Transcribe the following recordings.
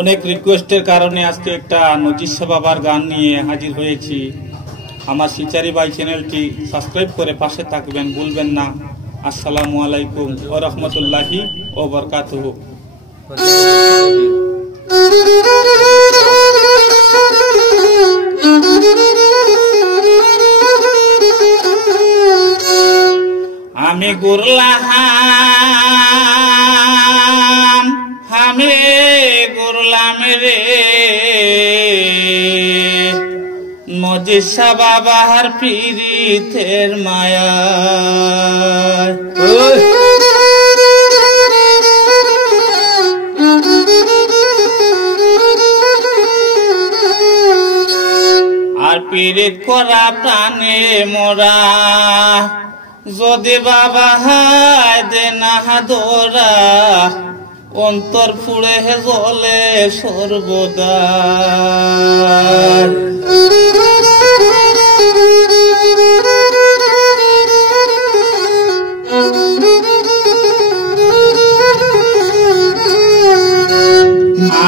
অনেক রিকোয়েস্টের কারণে আজকে একটা নজির শাহ বাবার গান নিয়ে হাজির হয়েছি। আমার সিচারি বাই চ্যানেলটি সাবস্ক্রাইব করে পাশে থাকবেন, ভুলবেন না। আসসালামু আলাইকুম ওয়া রাহমাতুল্লাহি ওয়া বারাকাতুহু। আমি গুরলাম রে নজির শাহ বাবার পীরিতের মায়া। আর পীরিত করা প্রাণে মোরা যদি বাবা হায় দে না দোরা অন্তর ফুড়ে জলে সর্বদা।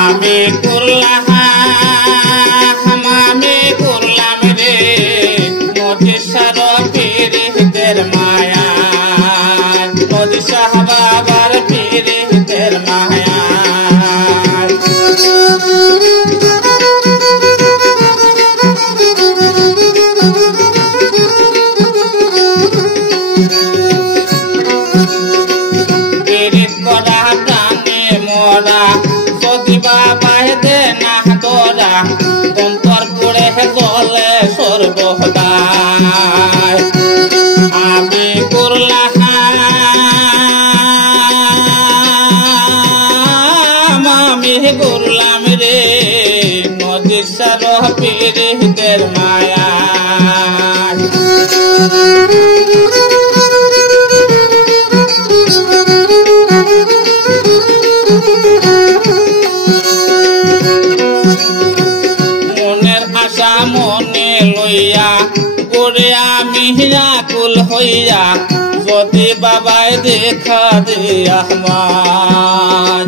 আমি করলাম রে নজির শাহ পীরিতের মায়া, নজির শাহ বাবার পীরিতের মায়া। পীরিত করা প্রাণে মোরা যদি বাবায় দে না দোরা অন্তর পুড়ে জলে সর্বদা। আমি করলাম রে নজির শাহ পীরিতের মায়া। মনের আশা মনে লইয়া করে আমি আকুল হইয়া যদি বাবায় দেখা দে আমার।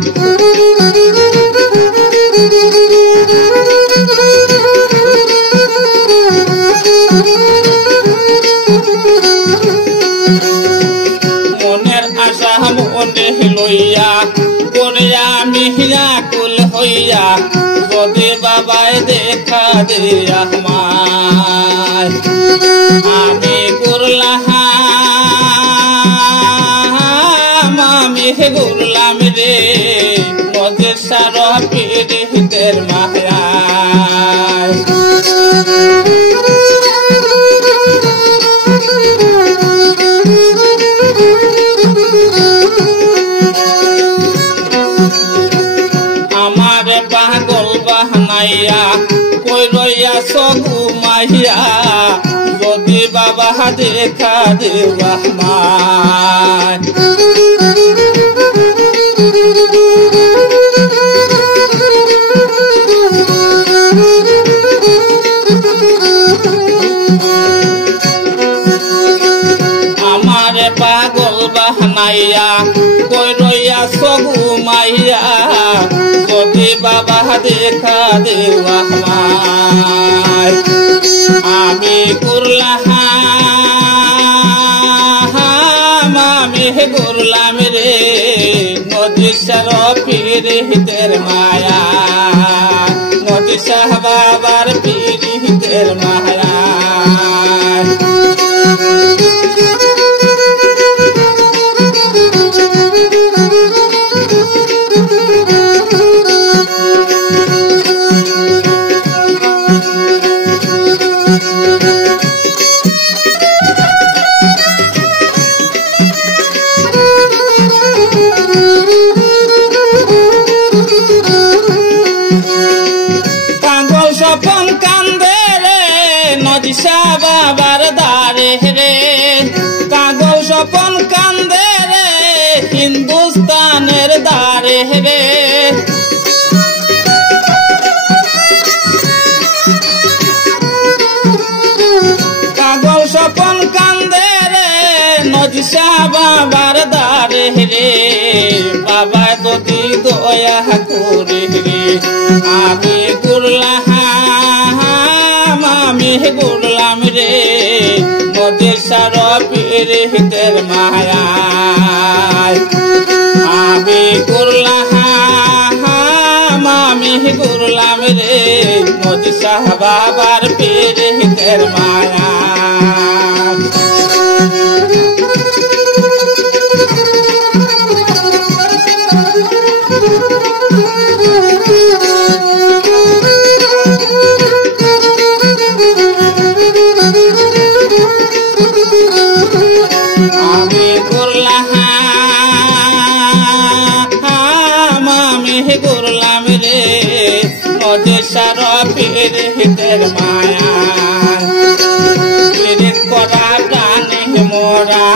মনের আশা মনে লইয়া করে আমি আকুল হইয়া যদি বাবায় দেখা দে আমার। আমি করলাম রে নজির শাহ পীরিতের মায়া। আমার পাগল বাহানাইয়া কই রইয়া ঘুমাইয়া যদি বাবা দেখা দে আমার। আমার পাগল বাহানাইয়া কই রইয়া ঘুমাইয়া যদি বাবা দেখা দে আমার। আমি করলাম রে নজির শাহ পীরিতের মায়া, নজির শাহ বাবার পীরিতের মায়া। পাগল স্বপন কান্দে রে নজির শাহ বাবার দ্বারে রে, পাগল স্বপন কান্দে রে হিন্দুস্তানের দ্বারে রে। পাগল স্বপন কান্দে রে নজির শাহ বাবার দ্বারে রে, বাবা যদি দয়া করে রে আমি গুরলাম আমি গুরলাম রে নদীর সার পীড়িতের মায়ায় আমি গুরলাম আমি গুরলাম রে নদীর শাহ বাবার পীড়িতের মায়ায় আমি গুরলাম আমি গুরলাম রে নদীর সার পীড়িতের মায়া পীড়িত করা প্রাণী মোরা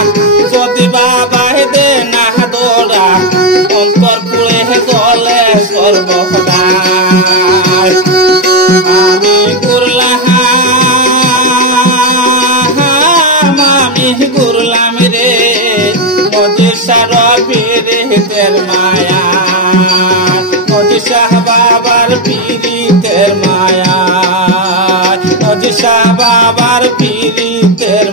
যদি বাবা দে না দোরা অন্তর পুড়ে জলে সর্বদাই আমি গুরলাম আমি গুরলাম রে নদীর সার পীড়িতের মায়া নদীর শাহ বাবার পীড়িতের মায়া নদীর শাহ বাবার পীড়িতের